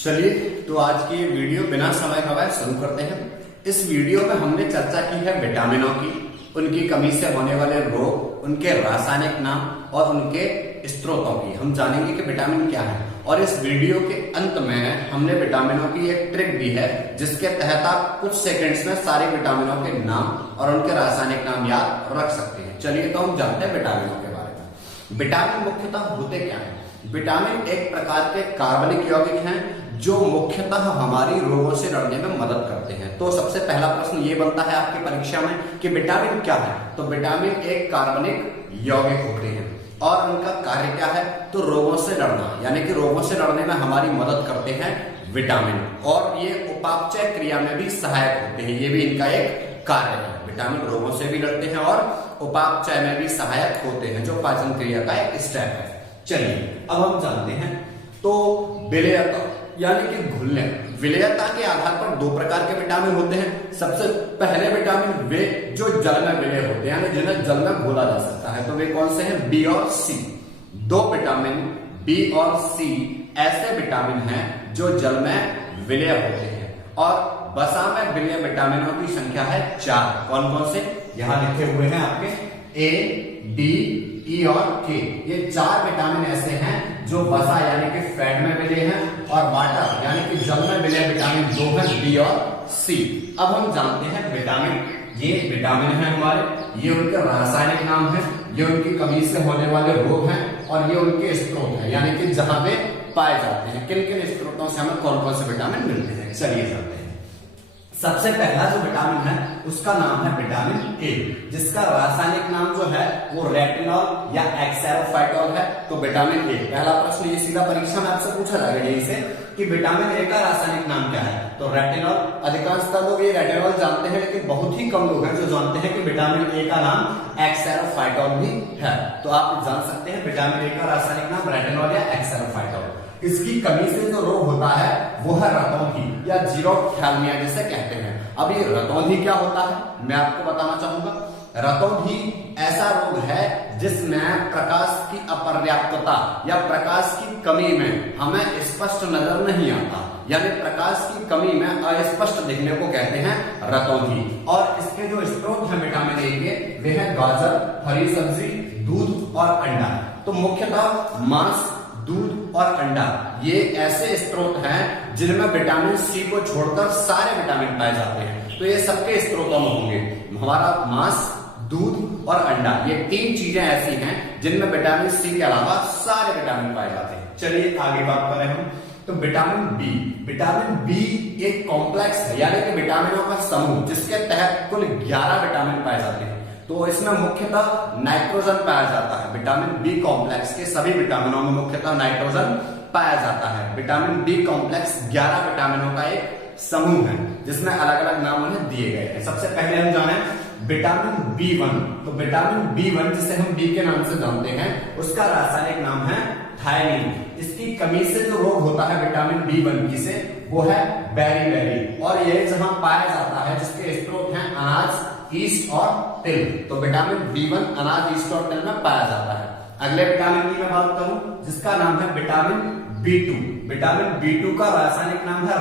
चलिए तो आज की ये वीडियो बिना समय गवाए शुरू करते हैं। इस वीडियो में हमने चर्चा की है विटामिनों की, उनकी कमी से होने वाले रोग, उनके रासायनिक नाम और उनके स्रोतों की। हम जानेंगे कि विटामिन क्या है और इस वीडियो के अंत में हमने विटामिनों की एक ट्रिक दी है जिसके तहत आप कुछ सेकंड्स में सारे विटामिनों के नाम और उनके रासायनिक नाम याद रख सकते हैं। चलिए तो हम जानते हैं विटामिनों के बारे में। विटामिन मुख्यतः होते क्या है? विटामिन एक प्रकार के कार्बनिक यौगिक हैं जो मुख्यतः हमारी रोगों से लड़ने में मदद करते हैं। तो सबसे पहला प्रश्न ये बनता है आपकी परीक्षा में कि विटामिन क्या है? तो विटामिन एक कार्बनिक यौगिक होते हैं और उनका कार्य क्या है? तो रोगों से लड़ना, यानी कि रोगों से लड़ने में हमारी मदद करते हैं विटामिन, और ये उपापचय क्रिया में भी सहायक होते हैं। ये भी इनका एक कार्य है। विटामिन रोगों से भी लड़ते हैं और उपापचय में भी सहायक होते हैं, जो पाचन क्रिया का एक स्टेप है। चलिए अब हम जानते हैं तो विलेयता यानी कि घुलने। विलेयता के आधार पर दो प्रकार के विटामिन होते हैं। सबसे पहले विटामिन वे जो जल में विलय होते हैं, यानी जिन्हें जल में घोला जा सकता है। तो वे कौन से हैं? बी और सी। दो विटामिन बी और सी ऐसे विटामिन हैं जो जल में विलय होते हैं और वसा में विलय विटामिनों की संख्या है 4। कौन कौन से? यहां लिखे हुए हैं आपके ए, डी, ई और के। ये 4 विटामिन ऐसे हैं जो वसा यानी कि फैट में विलय हैं और वाटर यानी कि जल में विलय विटामिन 2 हैं, बी और सी। अब हम जानते हैं विटामिन। ये विटामिन है हमारे, ये उनके रासायनिक नाम है, ये उनकी कमी से होने वाले रोग हैं और ये उनके स्रोत हैं, यानी कि जहां वे पाए जाते हैं। किन किन स्रोतों से हमें कौन कौन से विटामिन मिलते हैं, चलिए जानते हैं। सबसे पहला जो विटामिन है उसका नाम है विटामिन ए, जिसका रासायनिक नाम जो है वो रेटिनॉल या एक्सेरोफाइटॉल है। तो विटामिन ए, पहला प्रश्न ये सीधा परीक्षा में आपसे पूछा जाएगा यही से कि विटामिन ए का रासायनिक नाम क्या है? तो रेटिनॉल। अधिकांशतः लोग ये रेटिनॉल जानते हैं, लेकिन बहुत ही कम लोग हैं जो जानते हैं कि विटामिन ए का नाम एक्सेरोफाइटॉल भी है। तो आप जान सकते हैं विटामिन ए का रासायनिक नाम रेटिनॉल या एक्सेरोफाइटॉल। इसकी कमी से जो रोग होता है वो है रतौंधी या जीरोफ्थैल्मिया जिसे कहते हैं। अब ये रतौंधी क्या होता है मैं आपको बताना चाहूंगा। रतौंधी ऐसा रोग है जिसमें प्रकाश की अपर्याप्तता या प्रकाश की कमी में हमें स्पष्ट नजर नहीं आता, यानी प्रकाश की कमी में अस्पष्ट दिखने को कहते हैं रतौंधी। और इसके जो स्रोत हैं विटामिन ए के वे हैं गाजर, हरी सब्जी, दूध और अंडा। तो मुख्यतः मांस, दूध और अंडा ये ऐसे स्रोत हैं जिनमें विटामिन सी को छोड़कर सारे विटामिन पाए जाते हैं। तो ये सबके स्रोतों में होंगे। हमारा मांस, दूध और अंडा, ये 3 चीजें ऐसी हैं जिनमें विटामिन सी के अलावा सारे विटामिन पाए जाते हैं। चलिए आगे बात करें हम तो विटामिन बी। विटामिन बी एक कॉम्प्लेक्स है, यानी कि विटामिनों का समूह जिसके तहत कुल 11 विटामिन पाए जाते हैं। तो इसमें मुख्यतः नाइट्रोजन पाया जाता है। विटामिन बी कॉम्प्लेक्स के सभी विटामिनों में मुख्यतः नाइट्रोजन पाया जाता है। विटामिन बी कॉम्प्लेक्स 11 विटामिनों का एक समूह है जिसमें अलग अलग नाम उन्हें दिए गए हैं। सबसे पहले हम जाने विटामिन B1। तो विटामिन B1 जिसे हम बी के नाम से जानते हैं उसका रासायनिक नाम है थायमीन। इसकी कमी से जो रोग होता है विटामिन B1 की से वो है बेरी, और ये जहां पाया जाता है जिसके स्रोत हैं अनाज, ईस्ट और तिल। तो विटामिन B1 अनाज, ईस्ट और तिल में पाया जाता है। अगले विटामिन की मैं बात करूं जिसका नाम है विटामिन B2। विटामिन B2 का रासायनिक नाम है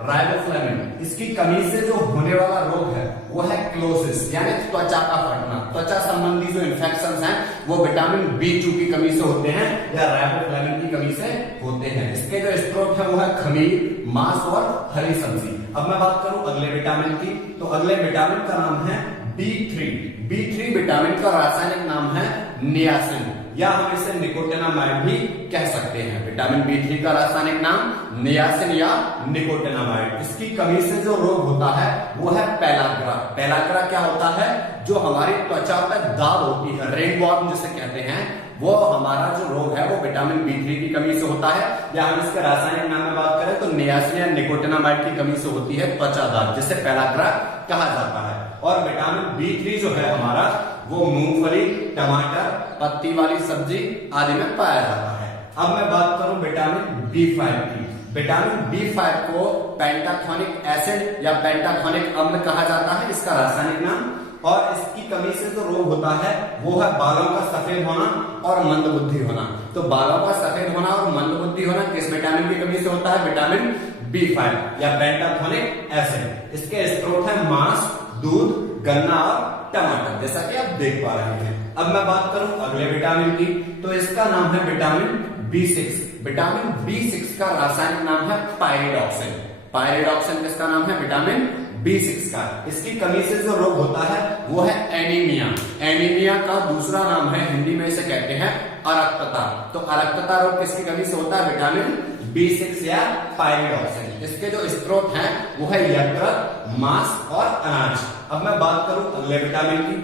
राइबोफ्लेविन। इसकी कमी से जो होने वाला रोग है वो है क्लोसिस, यानी त्वचा का फटना। त्वचा संबंधी जो इन्फेक्शंस हैं वो विटामिन B2 की कमी से होते हैं या राइबोफ्लेविन की कमी से होते हैं। इसके जो स्रोत है वो है खमीर, मांस और हरी सब्जी। अब मैं बात करूं अगले विटामिन की, तो अगले विटामिन का नाम है B3। B3 विटामिन का रासायनिक नाम है नियासिन, या हम इसे निकोटिनामाइड भी कह सकते हैं। विटामिन B3 का रासायनिक नाम नियासिन या निकोटिनामाइड। इसकी कमी से जो रोग होता है वो है पेलाग्रा। पेलाग्रा क्या होता है? जो हमारी त्वचा पर दाग होती है, रिंगवॉर्म जिसे कहते हैं, वो हमारा जो रोग है वो विटामिन B3 की कमी से होता है। या हम इसके रासायनिक नाम में बात करें तो नियासिन या निकोटिनामाइड की कमी से होती है त्वचा दाग, जिसे पेलाग्रा कहा जाता है। और विटामिन B3 जो है हमारा वो मूंगफली, टमाटर, पत्ती वाली सब्जी आदि में पाया जाता है। अब मैं बात करूं विटामिन B5 की। विटामिन B5 को पेंटाथोनिक एसिड या पेंटाथोनिक अम्ल कहा जाता है। इसका रासायनिक नाम और इसकी कमी से जो रोग होता है वो है बालों का सफेद होना और मंदबुद्धि होना। तो बालों का सफेद होना और मंदबुद्धि होना किस विटामिन की कमी से होता है? विटामिन B5 या पेंटाथोनिक एसिड। इसके स्रोत है मांस, दूध, गन्ना और टमाटर, जैसा कि आप देख पा रहे हैं। अब मैं बात करूं अगले विटामिन की, तो इसका नाम है विटामिन B6। विटामिन B6 का रासायनिक नाम है पायरिडॉक्सिन। पायरिडॉक्सिन किसका नाम है? विटामिन B6 का। इसकी कमी से जो रोग होता है वो है एनीमिया। एनीमिया का दूसरा नाम है, हिंदी में इसे कहते हैं अरक्तता। तो अरक्तता रोग किसकी कमी से होता है? विटामिन B6 या पायरिडॉक्सिन। इसके जो स्रोत हैं वो है यकृत, मांस और अनाज। अब मैं बात करूं अगले विटामिन की,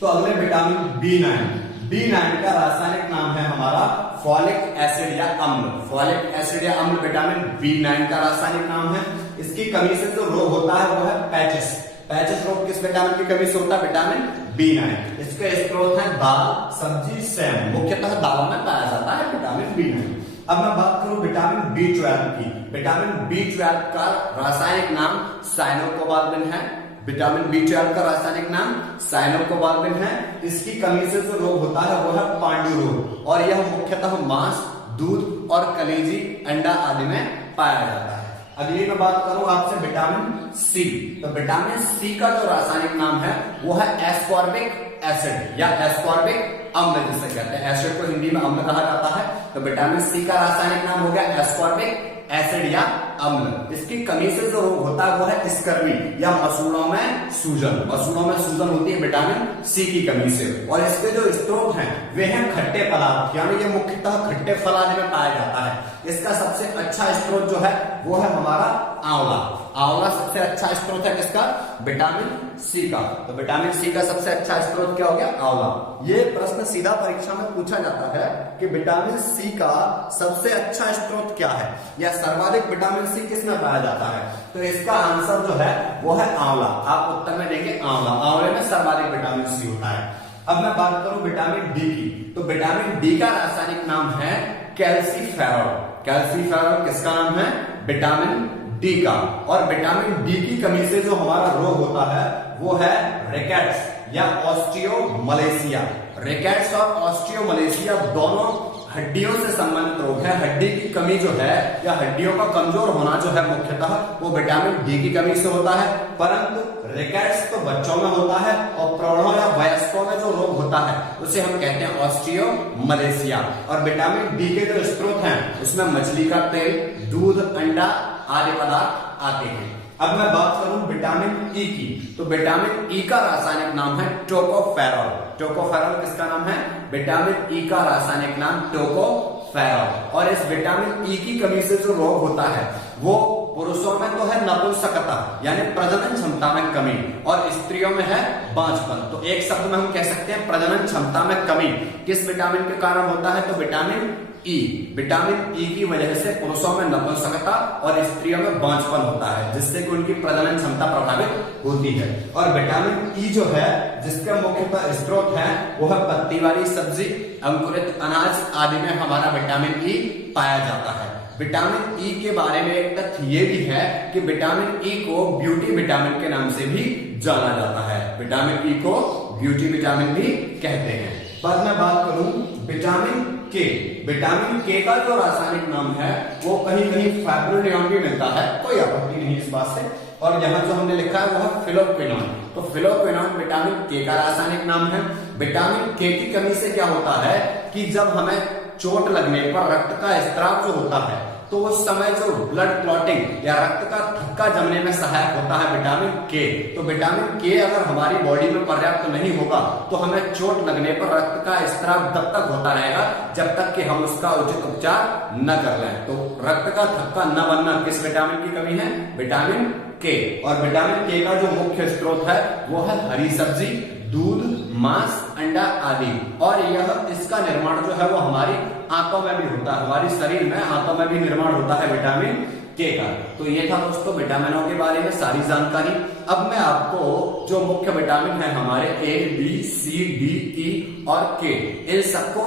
तो अगले विटामिन B9। B9 का रासायनिक नाम है हमारा फॉलिक एसिड या अम्ल। फॉलिक एसिड या अम्ल विटामिन B9 का रासायनिक नाम है। इसकी कमी से जो रोग होता है वो है पैचिस। पैचिस रोग किस विटामिन की कमी से होता है? Vitamin B9। इसके स्रोत हैं दाल, सब्जी, सेम। मुख्यतः दालों में पाया जाता है विटामिन B9। अब मैं बात करूं विटामिन B12 की। विटामिन B12 का रासायनिक नाम साइनोकोबाल्बिन है। विटामिन B12 का रासायनिक नाम साइनोकोबाल्बिन है। इसकी कमी से जो रोग होता है वो है पांडु रोग, और यह मुख्यतः मांस, दूध और कलेजी, अंडा आदि में पाया जाता है। अगली मैं बात करूं आपसे विटामिन C। तो विटामिन C का जो रासायनिक नाम है वो है एस्कॉर्बिक एसिड या एस्कॉर्बिक अम्ल जिसे कहते हैं। एसिड को हिंदी में अम्ल कहा जाता है। तो विटामिन C का रासायनिक नाम हो गया एस्कॉर्बिक एसिड या अम्ल। इसकी कमी से जो रोग होता है वो है स्कर्वी या मसूड़ों में सूजन। मसूड़ों में सूजन होती है विटामिन C की कमी से। और इसके जो स्रोत हैं वे हैं खट्टे पदार्थ, यानी ये मुख्यतः खट्टे फल आदि में पाया जाता है। इसका सबसे अच्छा स्रोत जो है वो है हमारा आंवला। आंवला सबसे अच्छा स्रोत है किसका? विटामिन C का। तो विटामिन C का सबसे अच्छा स्रोत क्या हो गया? आंवला। ये प्रश्न सीधा परीक्षा में पूछा जाता है कि विटामिन C का सबसे अच्छा स्रोत क्या है, या सर्वाधिक विटामिन C किसमें पाया जाता है? तो इसका आंसर जो है वो है आंवला। आप उत्तर में देंगे आंवला। आंवले में सर्वाधिक विटामिन C होता है। अब मैं बात करूं विटामिन D की, तो विटामिन D का रासायनिक नाम है कैल्सीफेरॉल। कैल्सीफेरॉल किसका नाम है? विटामिन D का। और विटामिन D की कमी से जो हमारा रोग होता है वो है रिकेट्स या ऑस्टियोमलेशिया। रिकेट्स और ऑस्टियोमलेशिया दोनों हड्डियों से संबंधित रोग है। हड्डी की कमी जो है या हड्डियों का कमजोर होना जो है मुख्यतः वो विटामिन D की कमी से होता है। परंतु रिकेट्स तो बच्चों में होता है और प्रौढ़ों या वयस्कों में जो रोग होता है उसे हम कहते हैं ऑस्टियोमलेशिया। और विटामिन D के जो स्रोत हैं उसमें मछली का तेल, दूध, अंडा आदि पदार्थ आते हैं। अब मैं बात करूं विटामिन E की, तो विटामिन E का रासायनिक नाम है टोकोफेरॉल। टोकोफेरॉल किसका नाम है? विटामिन E का रासायनिक नाम टोकोफेरॉल। और इस विटामिन E की कमी से जो रोग होता है वो पुरुषों में तो है नपुंसकता यानी प्रजनन क्षमता में कमी, और स्त्रियों में है बांझपन। तो एक शब्द में हम कह सकते हैं प्रजनन क्षमता में कमी किस विटामिन के कारण होता है? तो विटामिन E। विटामिन E की वजह से पुरुषों में नपुंसकता और स्त्रियों में बांझपन होता है, जिससे कि उनकी प्रजनन क्षमता प्रभावित होती है। और विटामिन E जो है जिसके मुख्यतः स्रोत है वो है पत्ती वाली सब्जी, अंकुरित अनाज आदि में हमारा विटामिन E पाया जाता है। विटामिन E के बारे में एक तथ्य ये भी है कि विटामिन E को ब्यूटी विटामिन के नाम से भी जाना जाता है। विटामिन E को ब्यूटी विटामिन भी कहते हैं। पर मैं बात करूं विटामिन K। विटामिन K का जो रासायनिक नाम है वो कहीं कहीं फाइब्रोनियम भी मिलता है, कोई आपत्ति नहीं इस बात से। और यहाँ जो हमने लिखा है वो है फिलोक्विनोन। तो फिलोक्विनोन विटामिन K का रासायनिक नाम है। विटामिन K की कमी से क्या होता है कि जब हमें चोट लगने पर रक्त का स्त्राव जो होता है तो उस समय जो ब्लड क्लॉटिंग या रक्त का थक्का जमने में सहायक होता है विटामिन K। तो विटामिन K अगर हमारी बॉडी में पर्याप्त नहीं होगा तो हमें चोट लगने पर रक्त का स्त्राव तब तक होता रहेगा जब तक कि हम उसका उचित उपचार न कर लें। तो रक्त का थक्का न बनना किस विटामिन की कमी है? Vitamin K। और विटामिन K का जो मुख्य स्रोत है वो है हरी सब्जी, दूध, मांस, अंडा आदि। और यह इसका निर्माण जो है वो हमारी आंतों में भी होता है, हमारे शरीर में आंतों में भी निर्माण होता है विटामिन K का। तो ये था दोस्तों विटामिनों के बारे में सारी जानकारी। अब मैं आपको जो मुख्य विटामिन है हमारे A, B, C, D, E और K, इन सबको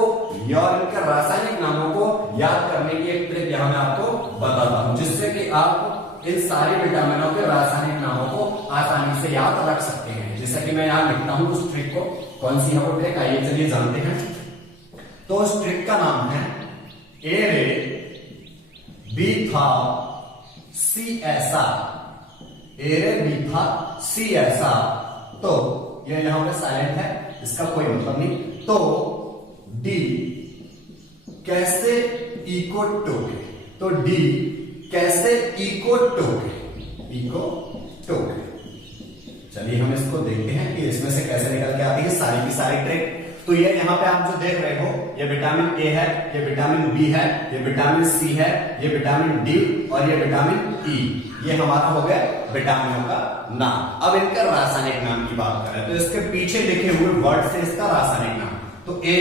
और इनके रासायनिक नामों को याद करने की एक ट्रिक यहाँ मैं आपको बताता हूँ, जिससे कि आप इन सारे विटामिनों के रासायनिक नामों को आसानी से याद रख सकते हैं। जैसा कि मैं यहां लिखता हूं उस ट्रिक को, कौन सी है वो ट्रिक, आइए चलिए जानते हैं। तो उस ट्रिक का नाम है एरे बीथा सी ऐसा, एरे बीथा सी ऐसा। तो ये यहां पे साइलेंट है, इसका कोई मतलब नहीं। तो डी कैसे इको टोके, तो डी कैसे इको टोके, इको टोके। चलिए हम इसको देखते हैं कि इसमें से कैसे निकल के आती है सारी की सारी ट्रिक। तो ये यहाँ पे आप जो देख रहे हो, ये विटामिन ए है, ये विटामिन बी है, ये विटामिन सी है, ये विटामिन डी और ये विटामिन ई। ये हमारा हो गया विटामिनों का नाम। अब इनका रासायनिक नाम की बात करें तो इसके पीछे लिखे हुए वर्ड से इसका रासायनिक नाम, तो ए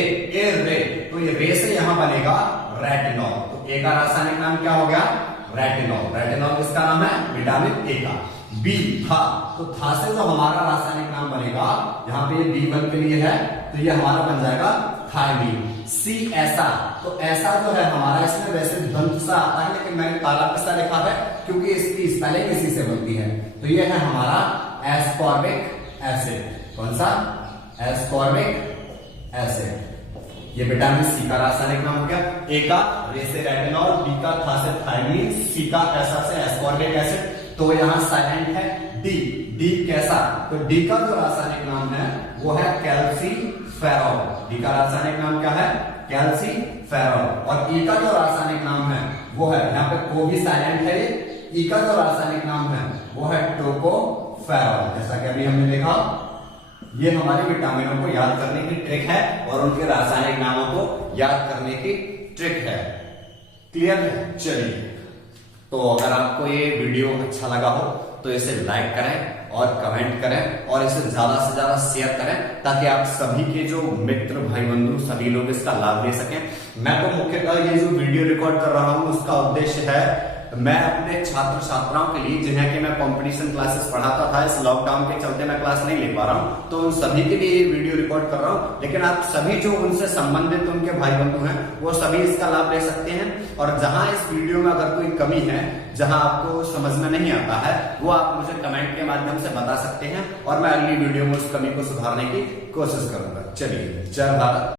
रे, तो ये रे से यहां बनेगा रेटिनॉल। तो ए का रासायनिक नाम क्या हो गया, रेटिनॉल। रेटिनॉल किसका नाम है, विटामिन ए का। बी था, तो था से जो हमारा रासायनिक नाम बनेगा, यहाँ पे ये B1 के लिए है, तो ये हमारा बन जाएगा थायमीन। सी ऐसा, तो ऐसा जो है हमारा, इसमें वैसे दंत सा आता है लेकिन मैंने काला किस्सा लिखा है क्योंकि इसकी स्पेलिंग इसी से बनती है। तो ये है हमारा एस्कॉर्बिक एसिड। कौन सा, एस्कॉर्बिक एसिड। ये विटामिन सी का रासायनिक नाम हो गया। ए का रे से रेटिनॉल, बी का था से थायमीन, सी का ऐसा से एस्कॉर्बिक एसिड। तो यहां साइलेंट है डी, डी कैसा, तो डी का जो रासायनिक नाम है वो है कैल्सीफेरॉल। डी का रासायनिक नाम क्या है, कैल्सीफेरॉल। और ई का जो रासायनिक नाम है वो है, यहाँ पे को भी साइलेंट है, ई का जो रासायनिक नाम है वो है टोकोफेरॉल। जैसा कि अभी हमने देखा, ये हमारे विटामिनों को याद करने की ट्रिक है और उनके रासायनिक नामों को याद करने की ट्रिक है। क्लियर है। चलिए, तो अगर आपको ये वीडियो अच्छा लगा हो तो इसे लाइक करें और कमेंट करें और इसे ज्यादा से ज्यादा शेयर करें ताकि आप सभी के जो मित्र भाई बंधु सभी लोग इसका लाभ ले सकें। मैं तो मुख्यतः ये जो वीडियो रिकॉर्ड कर रहा हूं उसका उद्देश्य है मैं अपने छात्र छात्राओं के लिए, जिन्हें कि मैं कंपटीशन क्लासेस पढ़ाता था, इस लॉकडाउन के चलते मैं क्लास नहीं ले पा रहा हूं, तो उन सभी के लिए ये वीडियो रिकॉर्ड कर रहा हूं। लेकिन आप सभी जो उनसे संबंधित उनके भाई बंधु हैं वो सभी इसका लाभ ले सकते हैं। और जहां इस वीडियो में अगर कोई कमी है, जहां आपको समझ में नहीं आता है, वो आप मुझे कमेंट के माध्यम से बता सकते हैं और मैं अगली वीडियो में उस कमी को सुधारने की कोशिश करूंगा। चलिए, जय भारत।